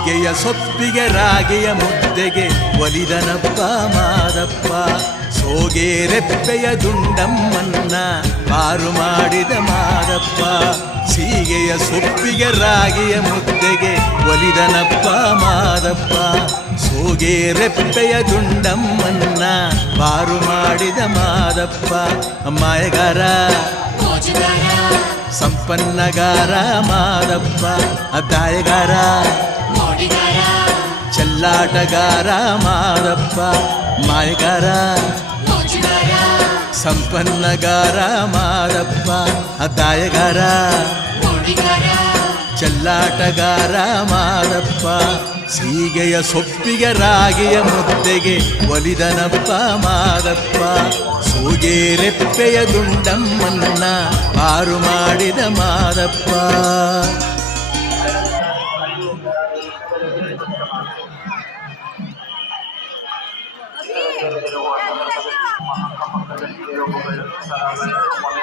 ಸೀಗೆಯ ಸೊಪ್ಪಿಗೆ ರಾಗಿಯ ಮುದ್ದೆಗೆ ಒಲಿದನಪ್ಪ ಮಾದಪ್ಪ. ಸೋಗೆ ರೆಪ್ಪೆಯ ದುಂಡಮ್ಮನ್ನ ಪಾರು ಮಾಡಿದ ಮಾದಪ್ಪ. ಸೀಗೆಯ ಸೊಪ್ಪಿಗೆ ರಾಗಿಯ ಮುದ್ದೆಗೆ ಒಲಿದನಪ್ಪ ಮಾದಪ್ಪ. ಸೋಗೆ ರೆಪ್ಪೆಯ ದುಂಡಮ್ಮನ್ನ ಪಾರು ಮಾಡಿದ ಮಾದಪ್ಪ. ಮಾಯಗಾರ ಸಂಪನ್ನಗಾರ ಮಾದಪ್ಪ. ದಾಯಗಾರ ಚೆಲ್ಲಾಟಗಾರ ಮಾದಪ್ಪ. ಮಾಯಗಾರ ಸಂಪನ್ನಗಾರ ಮಾದಪ್ಪ. ದಾಯಗಾರ ಚೆಲ್ಲಾಟಗಾರ ಮಾದಪ್ಪ. ಸೀಗೆಯ ಸೊಪ್ಪಿಗೆ ರಾಗಿಯ ಮುದ್ದೆಗೆ ಒಲಿದನಪ್ಪ ಮಾದಪ್ಪ. ಸೂಗೆ ರೆಪ್ಪೆಯ ದುಂಡಮ್ಮನ್ನ ಪಾರು ಮಾಡಿದ ಮಾದಪ್ಪ. ಮಕ್ಕಳ